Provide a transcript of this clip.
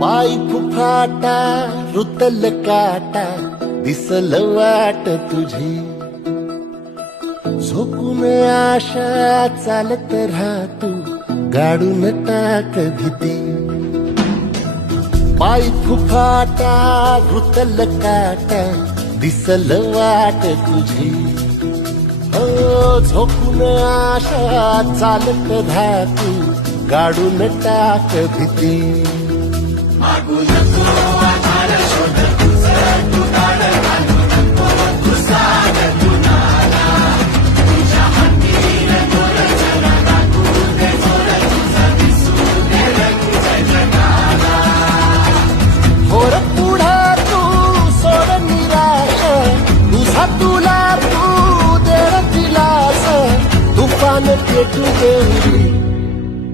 पाय फुफाटा रुतल काटा दिसल वाट तुझी झोकून आशा चालत राहा तू गाडून टाक भीती पाय फुफाटा रुतल काटा दिसल वाट तुझी हो झोकून आशा चालत राहा तू गाडून टाक भीती मागू नको